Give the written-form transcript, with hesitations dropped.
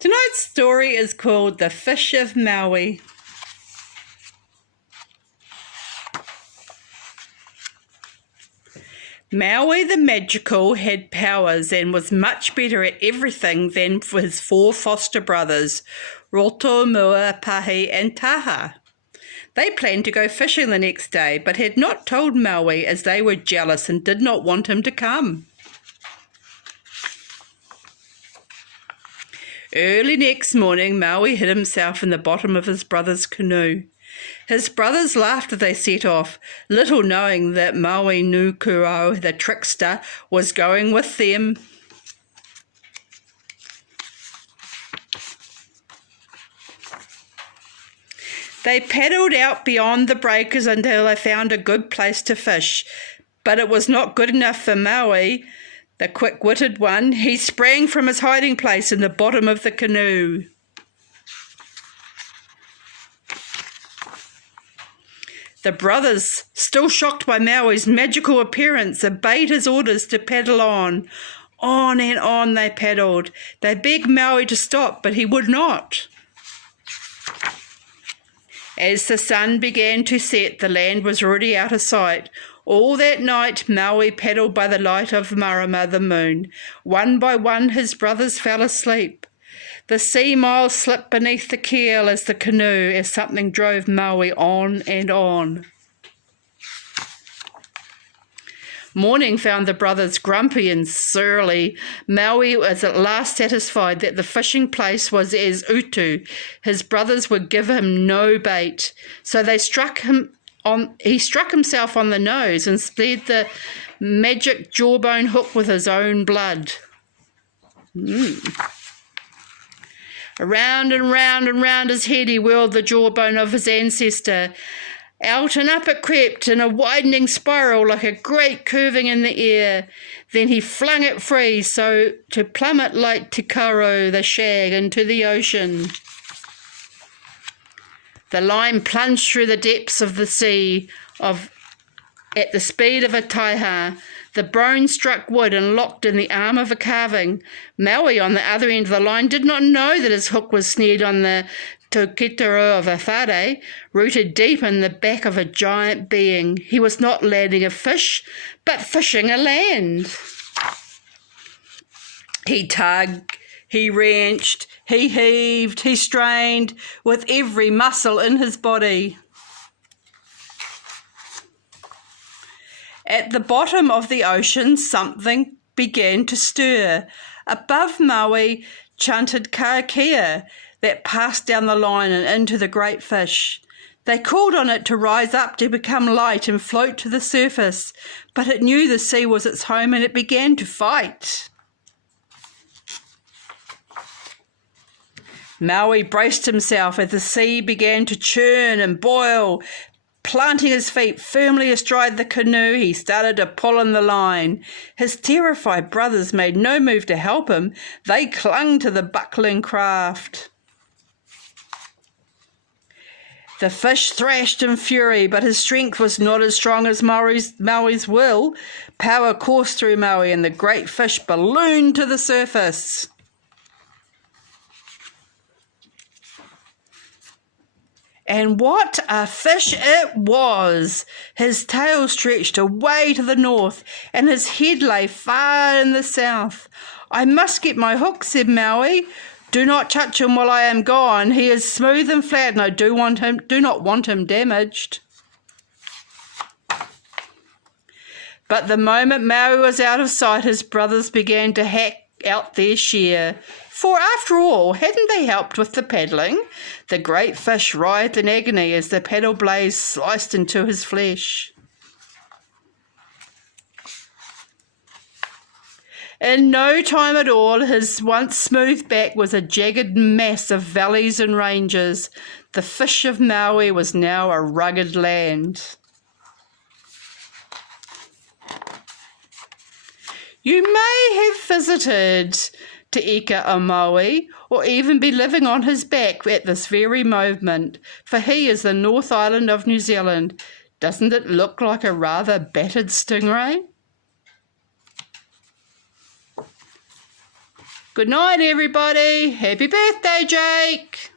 Tonight's story is called The Fish of Maui. Maui the Magical had powers and was much better at everything than his four foster brothers, Roto, Mua, Pahi and Taha. They planned to go fishing the next day, but had not told Maui as they were jealous and did not want him to come. Early next morning, Maui hid himself in the bottom of his brother's canoe. His brothers laughed as they set off, little knowing that Maui Nukuro, the trickster, was going with them. They paddled out beyond the breakers until they found a good place to fish, but it was not good enough for Maui, the quick-witted one. He sprang from his hiding place in the bottom of the canoe. The brothers, still shocked by Maui's magical appearance, obeyed his orders to paddle on. On and on they paddled. They begged Maui to stop, but he would not. As the sun began to set, the land was already out of sight. All that night, Maui paddled by the light of Marama, the moon. One by one, his brothers fell asleep. The sea miles slipped beneath the keel as the canoe, as something drove Maui on and on. Morning found the brothers grumpy and surly. Maui was at last satisfied that the fishing place was as utu. His brothers would give him no bait, so he struck himself on the nose and spared the magic jawbone hook with his own blood. Around and round and round his head he whirled the jawbone of his ancestor. Out and up it crept in a widening spiral like a great curving in the air. Then he flung it free, so to plummet like Tikaro, the shag, into the ocean. The line plunged through the depths of the sea at the speed of a taiha. The bone struck wood and locked in the arm of a carving. Maui, on the other end of the line, did not know that his hook was snared on the tokitaro of a whare, rooted deep in the back of a giant being. He was not landing a fish, but fishing a land. He tugged, he wrenched, he heaved, he strained with every muscle in his body. At the bottom of the ocean, something began to stir. Above Maui chanted Kākia that passed down the line and into the great fish. They called on it to rise up, to become light and float to the surface, but it knew the sea was its home and it began to fight. Maui braced himself as the sea began to churn and boil. Planting his feet firmly astride the canoe, he started to pull on the line. His terrified brothers made no move to help him. They clung to the buckling craft. The fish thrashed in fury, but his strength was not as strong as Maui's will. Power coursed through Maui, and the great fish ballooned to the surface. And what a fish it was! His tail stretched away to the north, and his head lay far in the south. "I must get my hook," said Maui. "Do not touch him while I am gone. He is smooth and flat, and I do not want him damaged." But the moment Maui was out of sight, his brothers began to hack out their share. For after all, hadn't they helped with the paddling? The great fish writhed in agony as the paddle blades sliced into his flesh. In no time at all, his once smooth back was a jagged mass of valleys and ranges. The fish of Maui was now a rugged land. You may have visited Te Ika o Maui, or even be living on his back at this very moment, for he is the North Island of New Zealand. Doesn't it look like a rather battered stingray? Good night, everybody. Happy birthday, Jake.